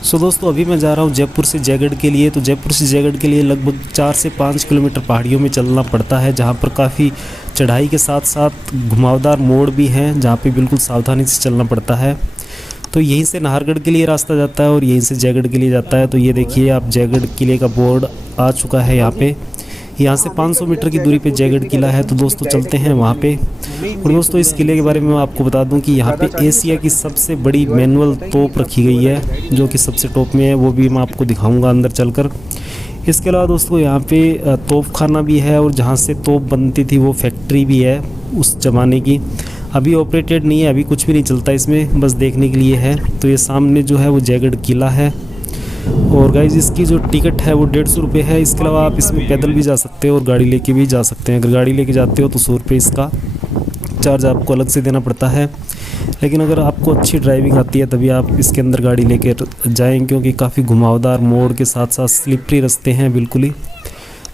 सो दोस्तों अभी मैं जा रहा हूँ जयपुर से जयगढ़ के लिए। तो जयपुर से जयगढ़ के लिए लगभग 4 से 5 किलोमीटर पहाड़ियों में चलना पड़ता है, जहाँ पर काफ़ी चढ़ाई के साथ साथ घुमावदार मोड़ भी हैं, जहाँ पे बिल्कुल सावधानी से चलना पड़ता है। तो यहीं से नाहरगढ़ के लिए रास्ता जाता है और यहीं से जयगढ़ के लिए जाता है। तो ये देखिए आप जयगढ़ किले का बोर्ड आ चुका है यहाँ पे। यहाँ से 500 मीटर की दूरी पे जयगढ़ किला है। तो दोस्तों चलते हैं वहाँ पे। और दोस्तों इस किले के बारे में मैं आपको बता दूं कि यहाँ पे एशिया की सबसे बड़ी मैनुअल तोप रखी गई है, जो कि सबसे टॉप में है। वो भी मैं आपको दिखाऊंगा अंदर चलकर। इसके अलावा दोस्तों यहाँ पे तोप खाना भी है, और जहाँ से तोप बनती थी वो फैक्ट्री भी है उस ज़माने की। अभी ऑपरेटेड नहीं है, अभी कुछ भी नहीं चलता इसमें, बस देखने के लिए है। तो ये सामने जो है वो जयगढ़ किला है। और गाइज इसकी जो टिकट है वो 150 रुपये है। इसके अलावा आप इसमें पैदल भी जा सकते हो और गाड़ी लेके भी जा सकते हैं। अगर गाड़ी लेके जाते हो तो 100 रुपये इसका चार्ज आपको अलग से देना पड़ता है। लेकिन अगर आपको अच्छी ड्राइविंग आती है तभी आप इसके अंदर गाड़ी लेके जाएँ, क्योंकि काफ़ी घुमावदार मोड़ के साथ साथ स्लिपरी रास्ते हैं बिल्कुल ही।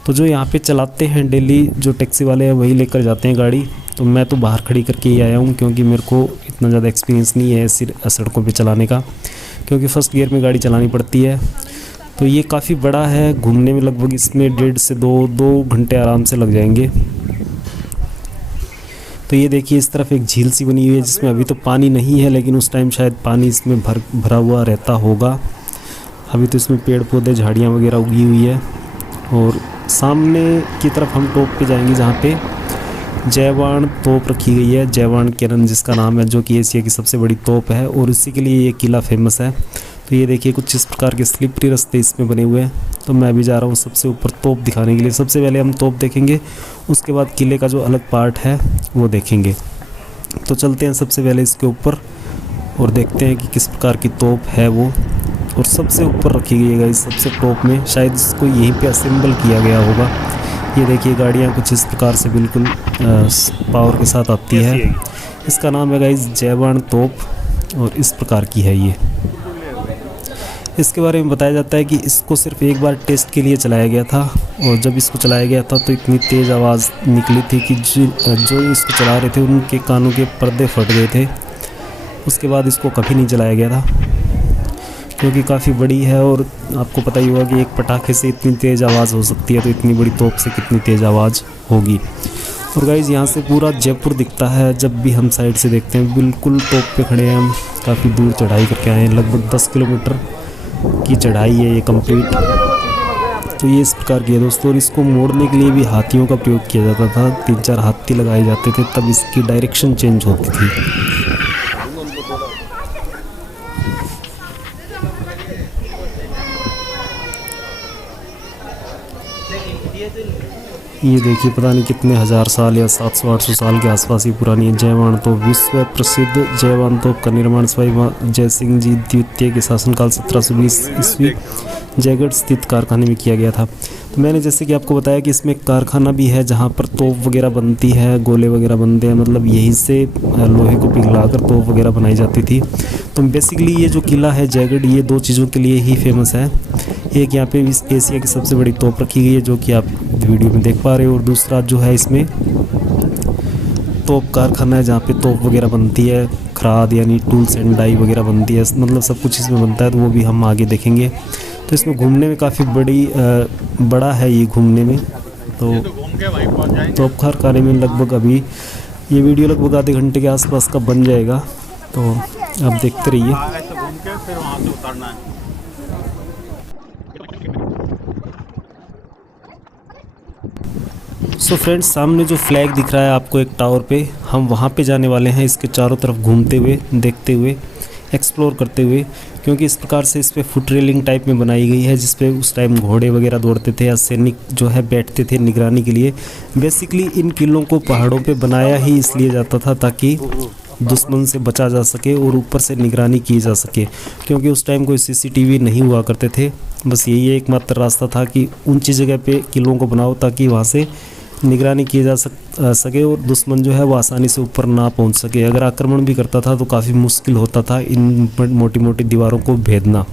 तो जो यहाँ पे चलाते हैं डेली जो टैक्सी वाले हैं वही लेकर जाते हैं गाड़ी। तो मैं तो बाहर खड़ी करके ही आया हूँ, क्योंकि मेरे को इतना ज़्यादा एक्सपीरियंस नहीं है ऐसी सड़कों पे चलाने का, क्योंकि फ़र्स्ट गियर में गाड़ी चलानी पड़ती है। तो ये काफ़ी बड़ा है, घूमने में लगभग इसमें 1.5 से 2 घंटे आराम से लग जाएंगे। तो ये देखिए इस तरफ एक झील सी बनी हुई है, जिसमें अभी तो पानी नहीं है, लेकिन उस टाइम शायद पानी इसमें भरा हुआ रहता होगा। अभी तो इसमें पेड़ पौधे झाड़ियाँ वगैरह उगी हुई है। और सामने की तरफ हम टॉप पे जाएंगे, जहाँ पे जयवान तोप रखी गई है। जयवान किरण जिसका नाम है, जो कि एशिया की सबसे बड़ी तोप है, और इसी के लिए ये किला फेमस है। तो ये देखिए कुछ इस प्रकार के स्लिपरी रास्ते इसमें बने हुए हैं। तो मैं अभी जा रहा हूँ सबसे ऊपर तोप दिखाने के लिए। सबसे पहले हम तोप देखेंगे, उसके बाद किले का जो अलग पार्ट है वो देखेंगे। तो चलते हैं सबसे पहले इसके ऊपर और देखते हैं कि किस प्रकार की तोप है वो। और सबसे ऊपर रखी गई है इस सबसे टॉप में, शायद इसको यहीं पे असेंबल किया गया होगा। ये देखिए गाड़ियाँ कुछ इस प्रकार से बिल्कुल पावर के साथ आती है। इसका नाम है गाइस जयवान तोप, और इस प्रकार की है ये। इसके बारे में बताया जाता है कि इसको सिर्फ एक बार टेस्ट के लिए चलाया गया था, और जब इसको चलाया गया था तो इतनी तेज़ आवाज़ निकली थी कि जो इसको चला रहे थे उनके कानों के पर्दे फट गए थे। उसके बाद इसको कभी नहीं चलाया गया था, क्योंकि काफ़ी बड़ी है, और आपको पता ही होगा कि एक पटाखे से इतनी तेज़ आवाज़ हो सकती है, तो इतनी बड़ी तोप से कितनी तेज़ आवाज़ होगी। और गाइज़ यहाँ से पूरा जयपुर दिखता है जब भी हम साइड से देखते हैं। बिल्कुल टॉप पे खड़े हैं हम, काफ़ी दूर चढ़ाई करके आए हैं, लगभग 10 किलोमीटर की चढ़ाई है ये कंप्लीट। तो ये इस प्रकार की है दोस्तों। और इसको मोड़ने के लिए भी हाथियों का प्रयोग किया जाता था। 3-4 हाथी लगाए जाते थे, तब इसकी डायरेक्शन चेंज होती थी। ये देखिए पता नहीं कितने हज़ार साल या 700-800 साल के आसपास ही पुरानी है जयवान तोप। विश्व प्रसिद्ध जयवान तोप का निर्माण सवाई जय सिंह जी द्वितीय के शासनकाल 1720 ईस्वी जयगढ़ स्थित कारखाने में किया गया था। तो मैंने जैसे कि आपको बताया कि इसमें कारखाना भी है, जहाँ पर तोप वगैरह बनती है, गोले वगैरह बनते हैं, मतलब यहीं से लोहे को पिघलाकर तोप वगैरह बनाई जाती थी। तो बेसिकली ये जो किला है जयगढ़, ये 2 चीज़ों के लिए ही फेमस है। एक यहाँ पे एशिया की सबसे बड़ी तोप रखी गई है, जो कि आप वीडियो में देख पा रहे हो, और दूसरा जो है इसमें तोप कारखाना है, जहाँ पे तोप वगैरह बनती है, खराद यानी टूल्स एंड डाई वगैरह बनती है, मतलब सब कुछ इसमें बनता है। तो वो भी हम आगे देखेंगे। तो इसमें घूमने में काफ़ी बड़ा है ये घूमने में। तो तोप कारखाने में लगभग अभी ये वीडियो लगभग आधे घंटे के आसपास का बन जाएगा, तो आप देखते रहिए। सो फ्रेंड्स, सामने जो फ्लैग दिख रहा है आपको एक टावर पे, हम वहाँ पे जाने वाले हैं, इसके चारों तरफ घूमते हुए, देखते हुए, एक्सप्लोर करते हुए। क्योंकि इस प्रकार से इस पर फुट रेलिंग टाइप में बनाई गई है, जिस पे उस टाइम घोड़े वगैरह दौड़ते थे या सैनिक जो है बैठते थे निगरानी के लिए। बेसिकली इन किलों को पहाड़ों पे बनाया ही इसलिए जाता था ताकि दुश्मन से बचा जा सके और ऊपर से निगरानी की जा सके, क्योंकि उस टाइम कोई CCTV नहीं हुआ करते थे। बस यही एकमात्र रास्ता था कि ऊंची जगह पे किलों को बनाओ ताकि वहाँ से निगरानी की जा सके और दुश्मन जो है वो आसानी से ऊपर ना पहुंच सके। अगर आक्रमण भी करता था तो काफ़ी मुश्किल होता था इन मोटी मोटी दीवारों को भेदना।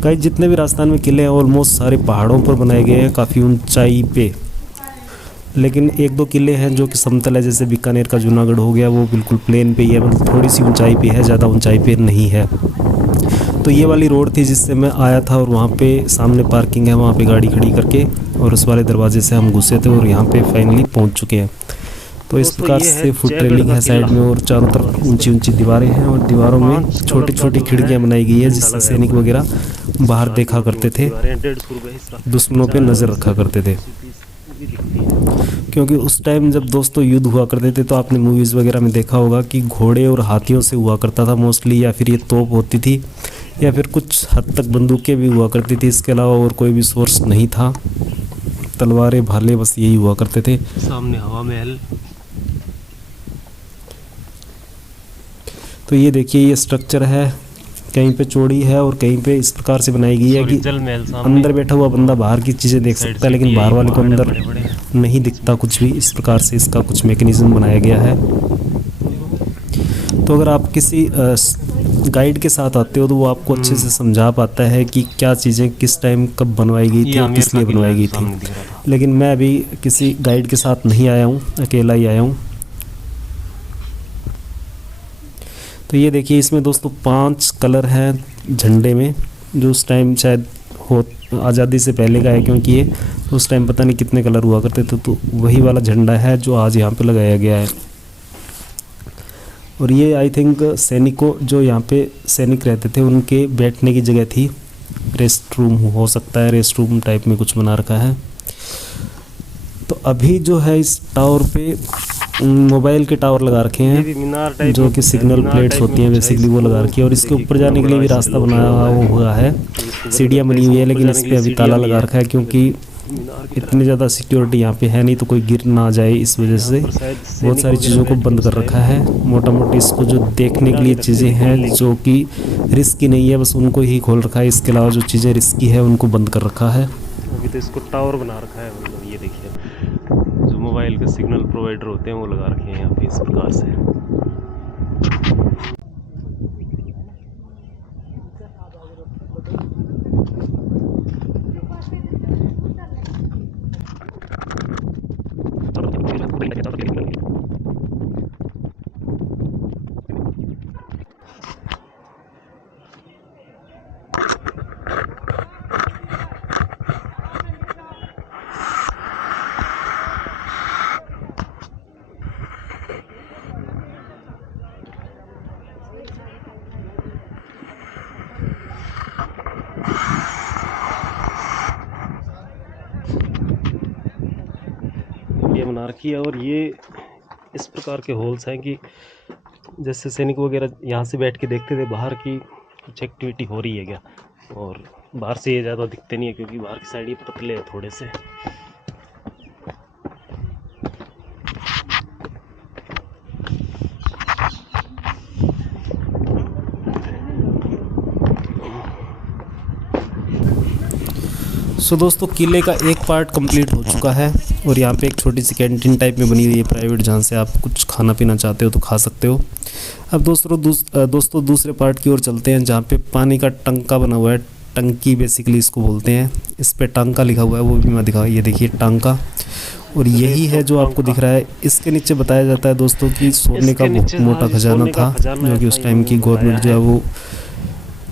गाइस, जितने भी राजस्थान में किले हैं ऑलमोस्ट सारे पहाड़ों पर बनाए गए हैं, काफ़ी ऊंचाई पे। लेकिन 1-2 किले हैं जो कि समतल है, जैसे बीकानेर का जूनागढ़ हो गया, वो बिल्कुल प्लेन पे ही है, मतलब थोड़ी सी ऊंचाई पे है, ज़्यादा ऊंचाई पे नहीं है। तो तो ये वाली रोड थी जिससे मैं आया था और वहाँ पे सामने पार्किंग है, वहाँ पे गाड़ी खड़ी करके और उस वाले दरवाजे से हम घुसे थे और यहाँ पे फाइनली पहुँच चुके हैं। तो इस प्रकार से फुट रेलिंग है साइड में और चारों तरफ ऊंची ऊंची दीवारें हैं और दीवारों में छोटी छोटी खिड़कियां बनाई गई है जिससे सैनिक वगैरह बाहर देखा करते थे, दुश्मनों पे नज़र रखा करते थे। क्योंकि उस टाइम जब दोस्तों युद्ध हुआ करते थे तो आपने मूवीज़ वगैरह में देखा होगा कि घोड़े और हाथियों से हुआ करता था मोस्टली, या फिर ये तोप होती थी या फिर कुछ हद तक बंदूकें भी हुआ करती थी। इसके अलावा और कोई भी सोर्स नहीं था, तलवारें भाले बस यही हुआ करते थे। सामने हवा महल। तो ये देखिए ये स्ट्रक्चर है, कहीं पे चौड़ी है और कहीं पे इस प्रकार से बनाई गई है कि अंदर बैठा हुआ बंदा बाहर की चीज़ें देख सकता है लेकिन बाहर वाले को अंदर नहीं दिखता कुछ भी। इस प्रकार से इसका कुछ मैकेनिज्म बनाया गया है। तो अगर आप किसी गाइड के साथ आते हो तो वो आपको अच्छे से समझा पाता है कि क्या चीज़ें किस टाइम कब बनवाई गई थी और किस लिए बनवाई गई थी। लेकिन मैं अभी किसी गाइड के साथ नहीं आया हूँ, अकेला ही आया हूँ। तो ये देखिए इसमें दोस्तों 5 कलर हैं झंडे में, जो उस टाइम शायद हो आज़ादी से पहले का है, क्योंकि ये उस टाइम पता नहीं कितने कलर हुआ करते थे। तो वही वाला झंडा है जो आज यहाँ पे लगाया गया है। और ये आई थिंक सैनिकों जो यहाँ पे सैनिक रहते थे उनके बैठने की जगह थी, रेस्ट रूम हो सकता है, रेस्ट रूम टाइप में कुछ बना रखा है। तो अभी जो है इस टावर पे मोबाइल के टावर लगा रखे हैं जो कि सिग्नल प्लेट्स होती हैं बेसिकली, वो लगा रखी है। और इसके ऊपर जाने के लिए भी रास्ता बनाया हुआ है, सीढ़ियाँ बनी हुई है, लेकिन इस पर अभी ताला लगा रखा है क्योंकि इतनी ज़्यादा सिक्योरिटी यहाँ पे है नहीं तो कोई गिर ना जाए, इस वजह से बहुत सारी चीज़ों को बंद कर रखा है। मोटा मोटी इसको जो देखने के लिए चीज़ें हैं जो कि रिस्की नहीं है बस उनको ही खोल रखा है, इसके अलावा जो चीज़ें रिस्की है उनको बंद कर रखा है। अभी तो इसको टावर बना रखा है, मतलब ये देखिए जो मोबाइल के सिग्नल प्रोवाइडर होते हैं वो लगा रखे हैं यहाँ पे इस प्रकार से। ये बना रखी है और ये इस प्रकार के होल्स हैं कि जैसे सैनिक वगैरह यहाँ से बैठ के देखते थे बाहर की कुछ एक्टिविटी हो रही है क्या, और बाहर से ये ज़्यादा दिखते नहीं है क्योंकि बाहर की साइड ये पतले हैं थोड़े से। सो दोस्तों किले का एक पार्ट कंप्लीट हो चुका है और यहाँ पे एक छोटी सी कैंटीन टाइप में बनी हुई है प्राइवेट, जहाँ से आप कुछ खाना पीना चाहते हो तो खा सकते हो। अब दोस्तों दूसरे पार्ट की ओर चलते हैं जहाँ पे पानी का टंका बना हुआ है, टंकी बेसिकली इसको बोलते हैं। इस पे टांका लिखा हुआ है, वो भी मैं दिखा, ये देखिए टांका, और यही है जो आपको दिख रहा है। इसके नीचे बताया जाता है दोस्तों कि सोने का बहुत मोटा खजाना था जो कि उस टाइम की गवर्नमेंट जो है वो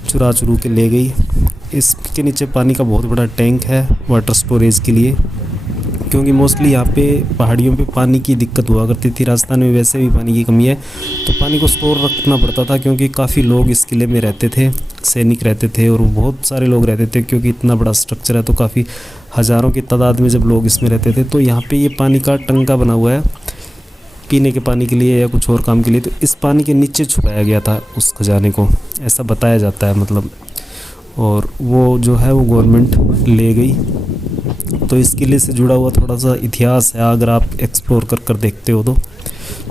चुरा के ले गई। इसके नीचे पानी का बहुत बड़ा टैंक है वाटर स्टोरेज के लिए, क्योंकि मोस्टली यहाँ पे पहाड़ियों पे पानी की दिक्कत हुआ करती थी। राजस्थान में वैसे भी पानी की कमी है तो पानी को स्टोर रखना पड़ता था, क्योंकि काफ़ी लोग इस किले में रहते थे, सैनिक रहते थे और बहुत सारे लोग रहते थे, क्योंकि इतना बड़ा स्ट्रक्चर है तो काफ़ी हज़ारों की तादाद में जब लोग इसमें रहते थे। तो यहाँ पे ये पानी का टंका बना हुआ है पीने के पानी के लिए या कुछ और काम के लिए। तो इस पानी के नीचे छुपाया गया था उस खजाने को, ऐसा बताया जाता है मतलब, और वो जो है वो गवर्नमेंट ले गई। तो इस किले से जुड़ा हुआ थोड़ा सा इतिहास है अगर आप एक्सप्लोर कर देखते हो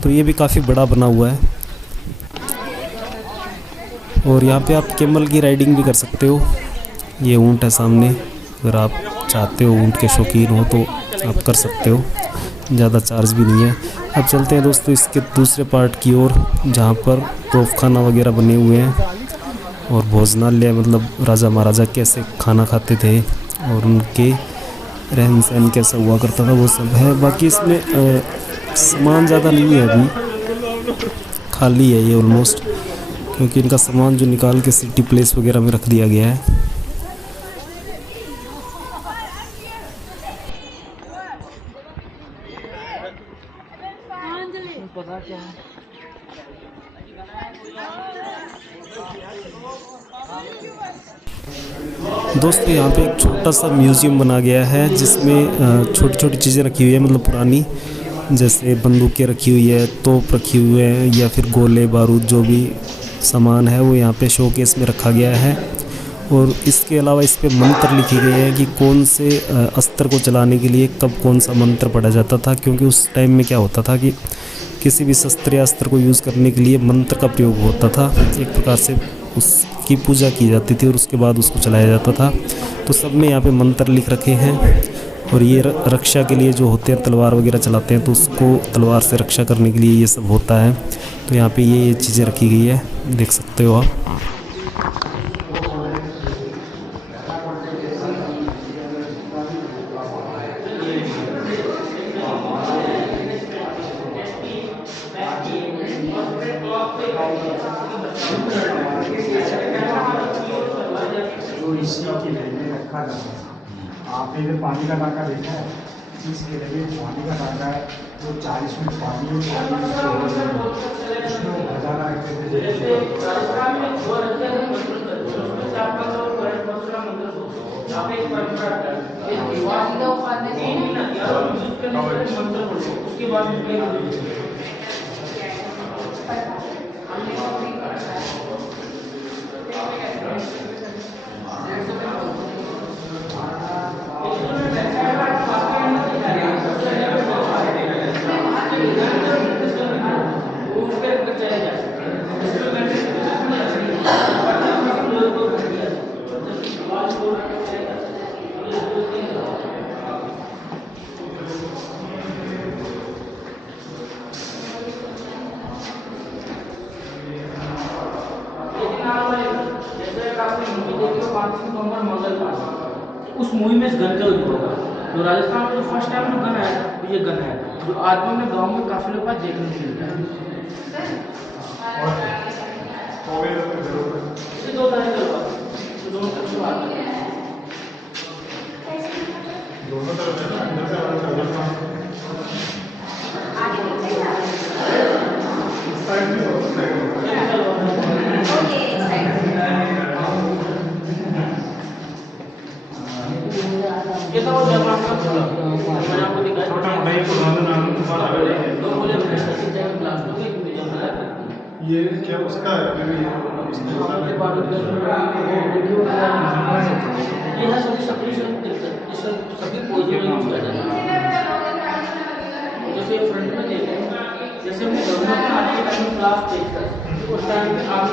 तो ये भी काफ़ी बड़ा बना हुआ है। और यहाँ पे आप कैमल की राइडिंग भी कर सकते हो, ये ऊँट है सामने, अगर आप चाहते हो ऊँट के शौकीन हो तो आप कर सकते हो, ज़्यादा चार्ज भी नहीं है। अब चलते हैं दोस्तों इसके दूसरे पार्ट की ओर जहाँ पर तोपखाना वगैरह बने हुए हैं और भोजनालय, मतलब राजा महाराजा कैसे खाना खाते थे और उनके रहन सहन कैसा हुआ करता था वो सब है। बाकी इसमें सामान ज़्यादा नहीं है, अभी खाली है ये ऑलमोस्ट, क्योंकि इनका सामान जो निकाल के सिटी प्लेस वगैरह में रख दिया गया है। दोस्तों यहाँ पे एक छोटा सा म्यूज़ियम बना गया है जिसमें छोटी छोटी चीज़ें रखी हुई है, मतलब पुरानी, जैसे बंदूकें रखी हुई है, तोप रखी हुई है, या फिर गोले बारूद जो भी सामान है वो यहाँ पे शोकेस में रखा गया है। और इसके अलावा इस पे मंत्र लिखे गए हैं कि कौन से अस्त्र को चलाने के लिए कब कौन सा मंत्र पढ़ा जाता था, क्योंकि उस टाइम में क्या होता था कि किसी भी शस्त्र या अस्त्र को यूज़ करने के लिए मंत्र का प्रयोग होता था। एक प्रकार से उसकी पूजा की जाती थी और उसके बाद उसको चलाया जाता था। तो सब में यहाँ पे मंत्र लिख रखे हैं। और ये रक्षा के लिए जो होते हैं, तलवार वगैरह चलाते हैं तो उसको तलवार से रक्षा करने के लिए ये सब होता है। तो यहाँ पे ये चीज़ें रखी गई है, देख सकते हो आप। जो इसी के लिए रखा जाता है। आपने इधर पानी का टाका देखा है, इसके लिए पानी का टाका है, जो 40 मिनट पानी में उसमें वो खजाना रखते उस मूवी में इस गन का यूज होगा। तो राजस्थान में जो फर्स्ट टाइम जो गन आया था ये गन आया था, जो आदमी में गांव में काफी लोग देखने को मिलता है। ये दो तरह के लोग तो दोनों तरफ से बात है, दोनों तरफ से अंदर से ये तो जमा का मैंने आपको दिखाया छोटा भाई को नाम दो बोले क्लास में एक म्यूजियम है। ये क्या उसका है? ये बारूद का ये है सभी पोजीशन यूज किया जाता है। जैसे फ्रंट में देखें, जैसे मैं गवर्नमेंट में आज के टाइम क्लास देखता है उस टाइम में आप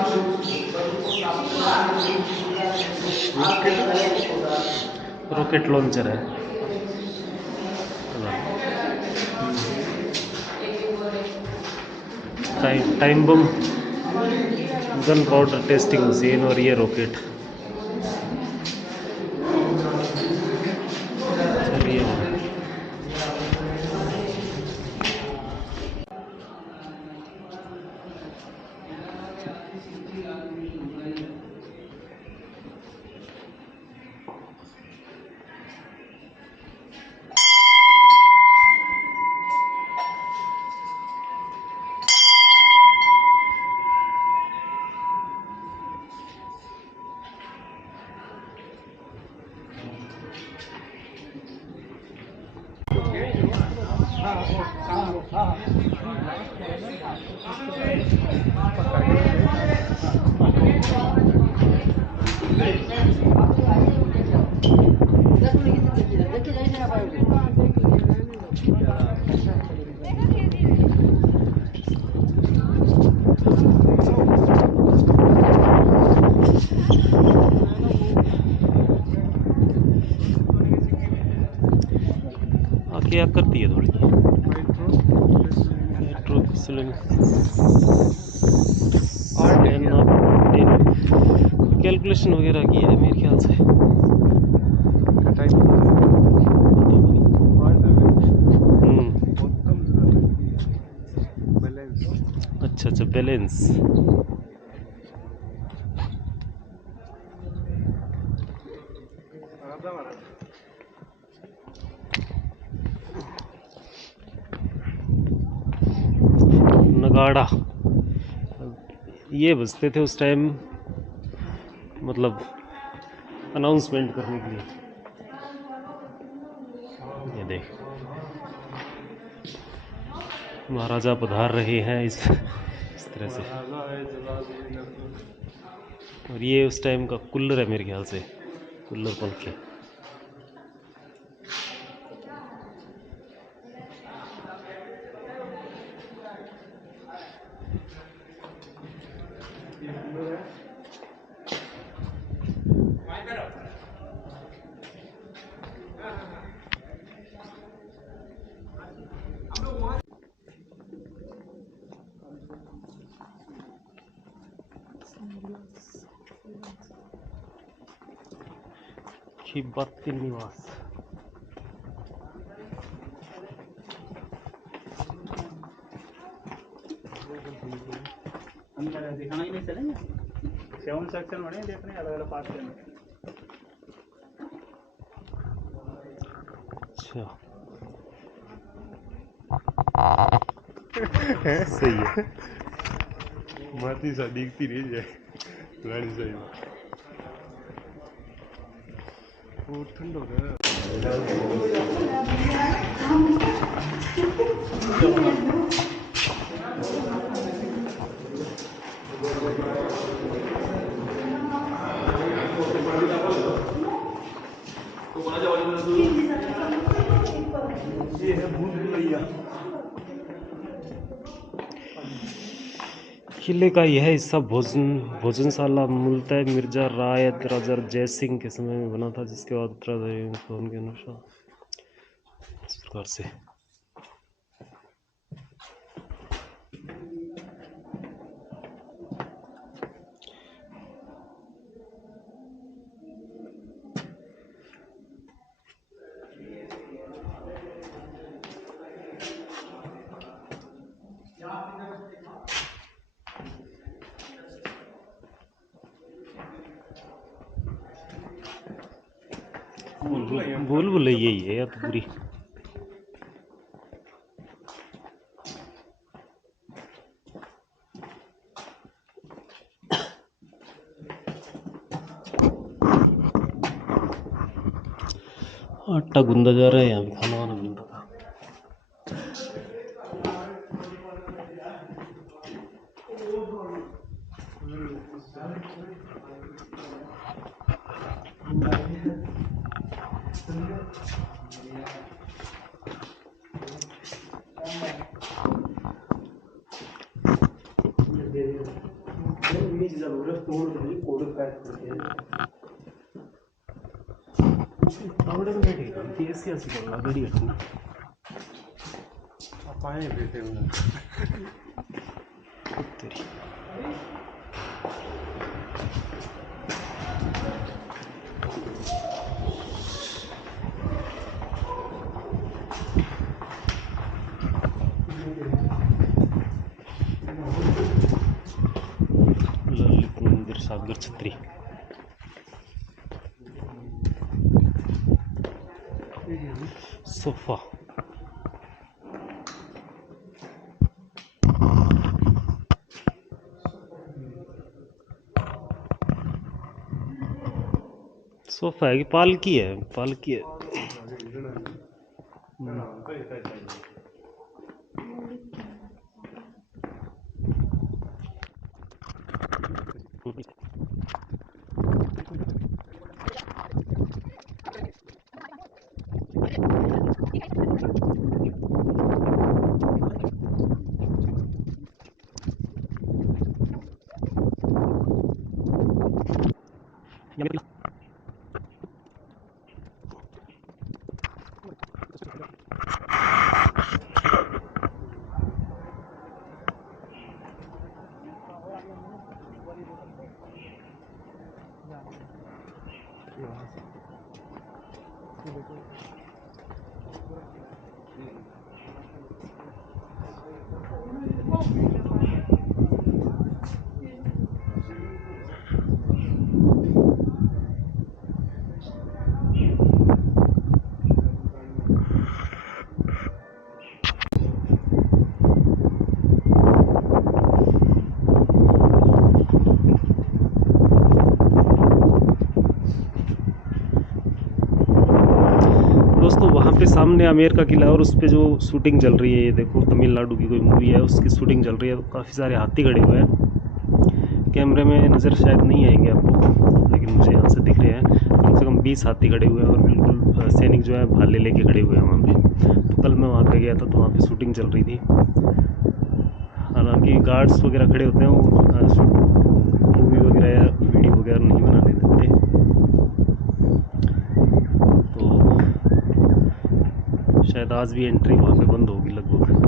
रॉकेट लॉन्चर है। Time bomb, gun powder testing machine और ये रॉकेट। चलिए क्या करती है थोड़ी कैलकुलेशन वगैरह की है मेरे ख्याल से। अच्छा बैलेंस। नगाड़ा ये बजते थे उस टाइम, मतलब अनाउंसमेंट करने के लिए। ये देख महाराजा पधार रहे हैं इस तरह से। और ये उस टाइम का कूलर है मेरे ख्याल से, कूलर पंखे। खिब्बत्ती निवास। अंदर दिखाना ही नहीं चलेंगे, 7 सेक्शन बने देखने अलग अलग पार्ट के अंदर। अच्छा सही है। माती सा दिखती रही जाए गाड़ी सही वो ठंड हो गया। ये है भूल भुलैया। किले का यह हिस्सा भोजनशाला मूलतः मिर्जा रायत राजा जय सिंह के समय में बना था, जिसके बाद उत्तराधिकारी के अनुसार इस प्रकार से। भूल भुलैया ही है या तो पूरी। आटा गूंदा जा रहा है, यहाँ भी खाना वाना मिलता था। पाए बैठे हुए तेरी ललित मंदिर सागर छतरी। सोफा सोफा है कि पालकी है? पालकी है। पे सामने आमेर का किला है और उस पे जो शूटिंग चल रही है, ये देखो तमिलनाडु की कोई मूवी है उसकी शूटिंग चल रही है। तो काफ़ी सारे हाथी खड़े हुए हैं, कैमरे में नज़र शायद नहीं आएंगे आपको, लेकिन मुझे यहाँ से दिख रहे हैं। कम से कम 20 हाथी खड़े हुए हैं और बिल्कुल सैनिक जो है भाले लेके खड़े हुए हैं वहाँ पे। तो कल मैं वहाँ पे गया था तो वहाँ पे शूटिंग चल रही थी। हालांकि गार्ड्स वगैरह खड़े होते हैं, वो मूवी वगैरह या वीडियो वगैरह नहीं बनाने देते। तो शायद आज भी एंट्री वहाँ पे बंद होगी लगभग।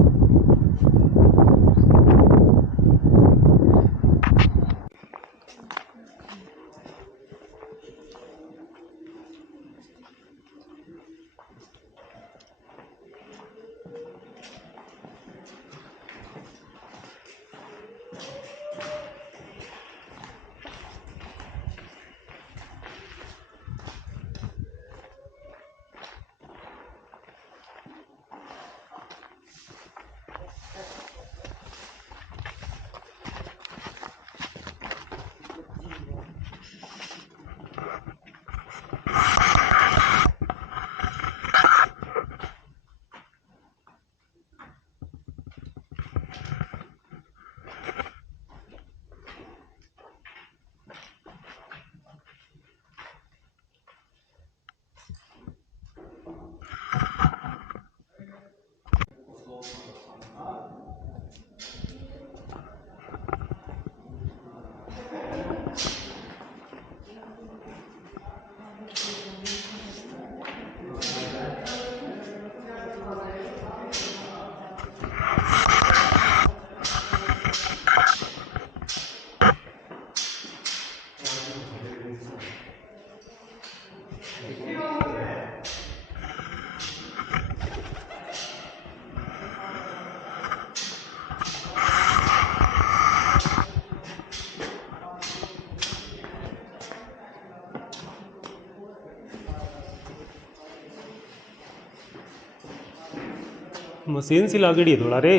मशीन सी लागड़ी है थोड़ा रे,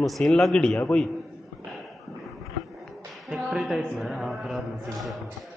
मशीन लागड़ी है कोई फैक्ट्री टाइप में है। हाँ खराब मशीन के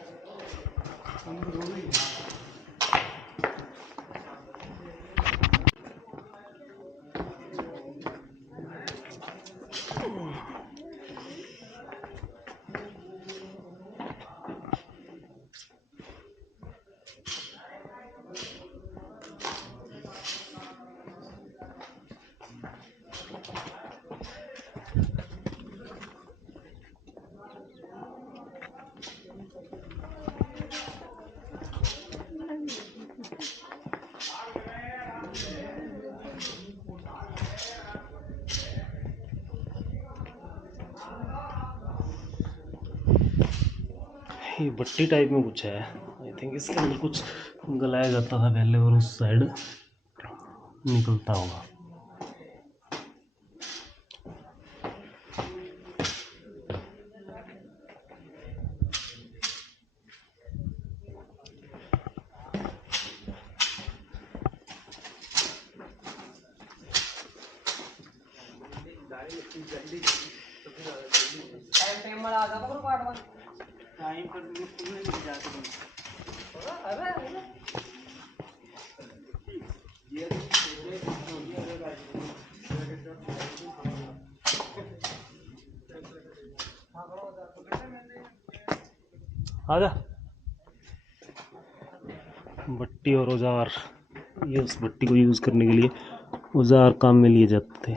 ये भट्टी टाइप में कुछ है। आई थिंक इसके अंदर कुछ गलाया जाता था पहले और उस साइड निकलता होगा। आजा भट्टी और औजार, ये उस भट्टी को यूज़ करने के लिए औजार काम में लिए जाते थे।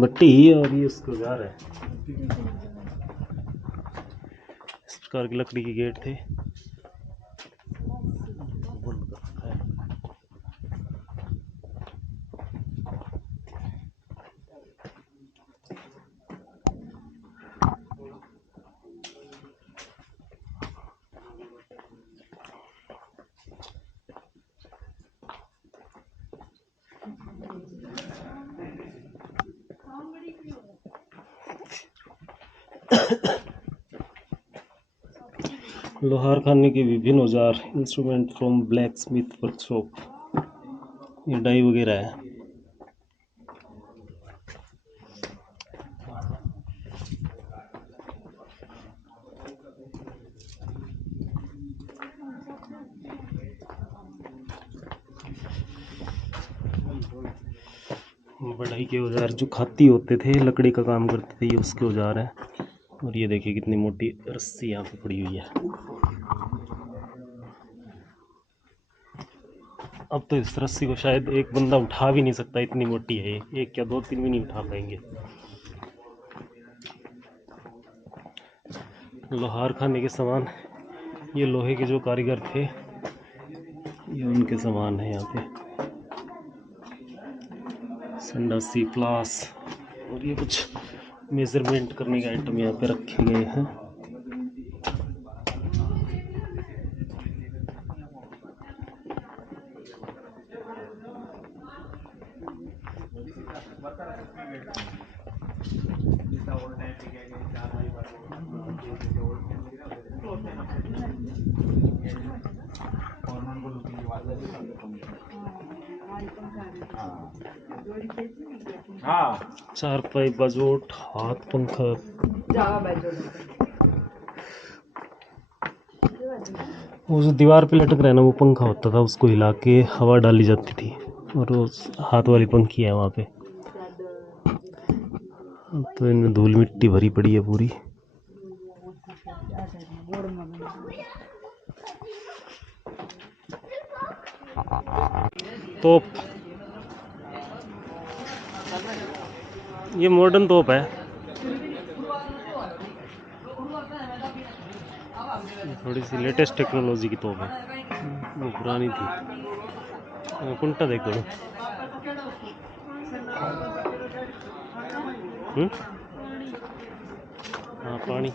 भट्टी ही और ये उसके औजार है। इस प्रकार की लकड़ी के गेट थे। बंद कर रखा है। लोहार खाने के विभिन्न औजार, instrument from black Smith workshop. ये डाई वगैरह है। बढ़ाई के औजार जो खाती होते थे, लकड़ी का काम करते थे, ये उसके औजार हैं। और ये देखिए कितनी मोटी रस्सी यहाँ पे पड़ी हुई है। अब तो इस रस्सी को शायद एक बंदा उठा भी नहीं सकता, इतनी मोटी है ये। एक क्या दो तीन भी नहीं उठा पाएंगे। लोहार खाने के सामान, ये लोहे के जो कारीगर थे, ये उनके सामान है यहाँ पे। संडासी, फ्लास और ये कुछ मेजरमेंट करने के आइटम यहाँ पे रखे गए हैं। हाँ, चारपाई, बाजोट, हाथ पंखा। वो जो दीवार पे लटक रहा है ना, वो पंखा होता था, उसको हिला के हवा डाली जाती थी। और वो हाथ वाली पंखी है वहाँ पे। अब तो इनमें धूल मिट्टी भरी पड़ी है पूरी। तोप, ये मॉडर्न तोप है, थोड़ी सी लेटेस्ट टेक्नोलॉजी की तोप है। वो पुरानी थी। कुंटा देख लो। हाँ, पानी।